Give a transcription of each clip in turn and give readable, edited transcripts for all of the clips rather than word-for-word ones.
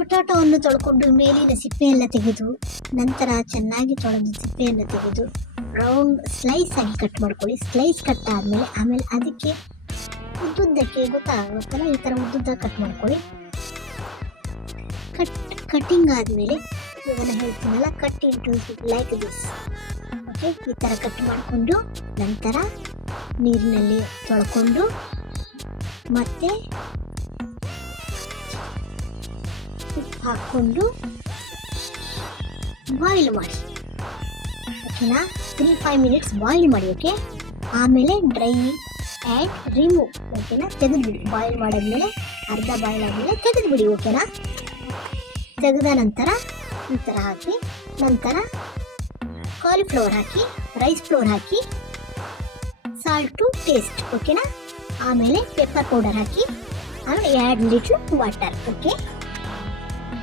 ಪೊಟ್ಯಾಟೋವನ್ನು ತೊಳ್ಕೊಂಡು ಮೇಲಿನ ಸಿಪ್ಪೆಯೆಲ್ಲ ತೆಗೆದು ನಂತರ ಚೆನ್ನಾಗಿ ತೊಳೆದು ಸಿಪ್ಪೆಯನ್ನು ತೆಗೆದು ರೌಂಡ್ ಸ್ಲೈಸ್ ಆಗಿ ಕಟ್ ಮಾಡ್ಕೊಳ್ಳಿ. ಸ್ಲೈಸ್ ಕಟ್ ಆಮೇಲೆ ಅದಕ್ಕೆ ಉದ್ದುದ್ದಕ್ಕೆ ಗೊತ್ತಾಗುತ್ತಲ್ಲ, ಈ ಥರ ಉದ್ದುದ್ದ ಕಟ್ ಮಾಡ್ಕೊಳ್ಳಿ. ಕಟ್ಟಿಂಗ್ ಆದಮೇಲೆ ಇವೆಲ್ಲ ಹೇಳ್ತೀನಲ್ಲ, cut into like this. Okay, ಈ ಥರ ಕಟ್ ಮಾಡಿಕೊಂಡು ನಂತರ ನೀರಿನಲ್ಲಿ ತೊಳ್ಕೊಂಡು ಮತ್ತೆ ಉಪ್ಪು ಹಾಕ್ಕೊಂಡು ಬಾಯ್ಲ್ ಮಾಡಿ. ಓಕೆನಾ, 3-5 ಮಿನಿಟ್ಸ್ ಬಾಯ್ಲ್ ಮಾಡಿ. ಓಕೆ, ಆಮೇಲೆ ಡ್ರೈ ಆ್ಯಂಡ್ ರಿಮೂವ್. ಓಕೆನಾ, ತೆಗೆದುಬಿಡಿ. ಬಾಯ್ಲ್ ಮಾಡಾದ್ಮೇಲೆ ಅರ್ಧ ಬಾಯ್ಲ್ ಆದಮೇಲೆ ತೆಗೆದುಬಿಡಿ. ಓಕೆನಾ, ತೆಗೆದ ನಂತರ ಈ ಥರ ಹಾಕಿ ನಂತರ ಕಾಲಿಫ್ಲವರ್ ಹಾಕಿ, ರೈಸ್ ಫ್ಲೋರ್ ಹಾಕಿ, ಸಾಲ್ಟ್ ಟು ಟೇಸ್ಟ್. ಓಕೆನಾ, ಆಮೇಲೆ ಪೆಪ್ಪರ್ ಪೌಡರ್ ಹಾಕಿ, ಆಮೇಲೆ add little water. Okay,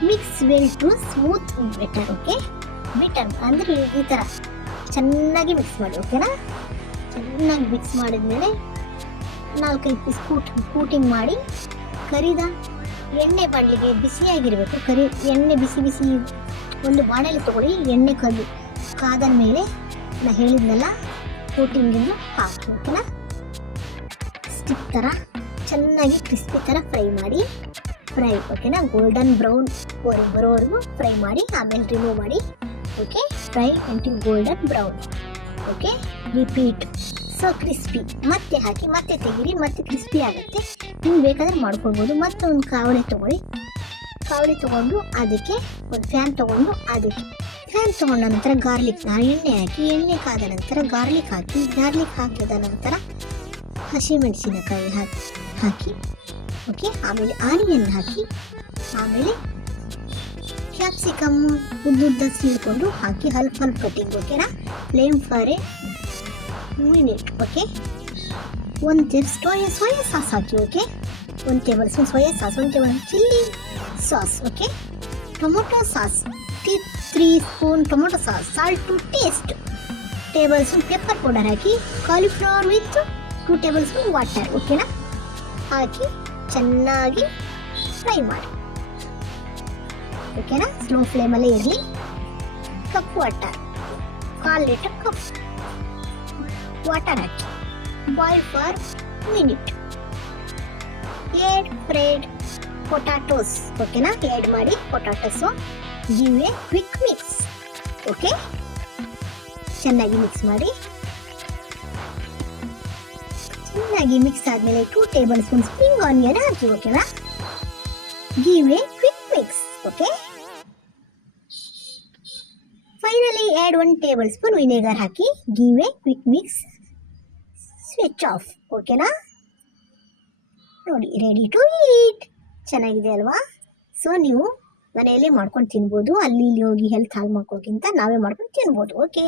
mix well to smooth batter. Okay, batter ಅಂದರೆ ಈ ಥರ ಚೆನ್ನಾಗಿ ಮಿಕ್ಸ್ ಮಾಡಿ. ಓಕೆನಾ, ಚೆನ್ನಾಗಿ ಮಿಕ್ಸ್ ಮಾಡಿದ್ಮೇಲೆ 4-5 ಪೀಸ್ ಕೂಟಿಂಗ್ ಮಾಡಿ ಕರಿದ ಎಣ್ಣೆ ಬಾಣಲಿಗೆ ಬಿಸಿಯಾಗಿರಬೇಕು. ಎಣ್ಣೆ ಬಿಸಿ ಒಂದು ಬಾಣಲೆ ತೊಗೊಳ್ಳಿ. ಎಣ್ಣೆ ಕಾದ ಮೇಲೆ ನಾ ಹೇಳಿದ್ನಲ್ಲ ಕೋಟಿಂಗಿಂದು ಹಾಕಿ. ಓಕೆನಾ, ಸ್ಟಿಕ್ ಥರ ಚೆನ್ನಾಗಿ ಕ್ರಿಸ್ಪಿ ಥರ ಫ್ರೈ ಮಾಡಿ. ಓಕೆನಾ, ಗೋಲ್ಡನ್ ಬ್ರೌನ್ ಬರೋವರೆಗೂ ಫ್ರೈ ಮಾಡಿ, ಆಮೇಲೆ ರಿಮೂವ್ ಮಾಡಿ. Okay, fry until golden brown. Okay, repeat. So crispy ಮತ್ತೆ ಹಾಕಿ ಮತ್ತೆ ತೆಗೀರಿ, ಮತ್ತೆ ಕ್ರಿಸ್ಪಿ ಆಗುತ್ತೆ. ನೀವು ಬೇಕಾದ್ರೆ ಮಾಡ್ಕೊಳ್ಬೋದು. ಮತ್ತೆ ಒಂದು ಕಾವಲಿ ತೊಗೊಂಡು ಅದಕ್ಕೆ ಒಂದು ಫ್ಯಾನ್ ತೊಗೊಂಡು ತೊಗೊಂಡ ನಂತರ ಗಾರ್ಲಿಕ್ ಎಣ್ಣೆ ಹಾಕಿ, ಎಣ್ಣೆ ಕಾದ ನಂತರ ಗಾರ್ಲಿಕ್ ಹಾಕಿದ ನಂತರ ಹಸಿಮೆಣಸಿನಕಾಯಿ ಹಾಕಿ. ಓಕೆ, ಆಮೇಲೆ ಆನಿಯನ್ ಹಾಕಿ, ಆಮೇಲೆ ಕ್ಯಾಪ್ಸಿಕಮ್ ಉದ್ದುದ್ದ ಸೀಳ್ಕೊಂಡು ಹಾಕಿ, ಹಲ್ಪ್ ಕಟಿಂಗ್. ಓಕೆನಾ, flame for a minute. Okay, 1 soya sauce ಹಾಕಿ. Okay, 1 table spoon soya sauce, 1 table chilli sauce. Okay, tomato sauce 3 spoon tomato sauce, salt to taste, table spoon pepper powder ಹಾಕಿ, cauliflower with 2 table spoon water. ಓಕೆನಾ, ಹಾಕಿ ಚೆನ್ನಾಗಿ fry ಮಾಡಿ. ಓಕೆನಾ, slow ಫ್ಲೇಮಲ್ಲೇ ಇರಲಿ. Cup water, 1/4 litre cup water ಹಾಕಿ, boil for minute. Fried potatoes. ಓಕೆನಾ, ಆ್ಯಡ್ ಮಾಡಿ potatoes. Give a quick mix. Okay, ಚೆನ್ನಾಗಿ ಮಿಕ್ಸ್ ಮಾಡಿ. ಚೆನ್ನಾಗಿ ಮಿಕ್ಸ್ ಆದಮೇಲೆ 2 ಟೇಬಲ್ ಸ್ಪೂನ್ ಸ್ಪ್ರಿಂಗ್ ಆನಿಯನ್ ಹಾಕಿ. ಓಕೆನಾ, give a quick mix. Okay, finally add 1 table spoon vinegar ಹಾಕಿ, give a quick mix. Switch off. ಓಕೆನಾ, ನೋಡಿ, ರೆಡಿ ಟು ಈಟ್. ಚೆನ್ನಾಗಿದೆ ಅಲ್ವಾ? ಸೊ ನೀವು ಮನೆಯಲ್ಲೇ ಮಾಡ್ಕೊಂಡು ತಿನ್ಬೋದು. ಅಲ್ಲಿ ಇಲ್ಲಿ ಹೋಗಿ ಹೆಲ್ತ್ ಹಾಳು ಮಾಡ್ಕೋಕ್ಕಿಂತ ನಾವೇ ಮಾಡ್ಕೊಂಡು ತಿನ್ಬೋದು. ಓಕೆ.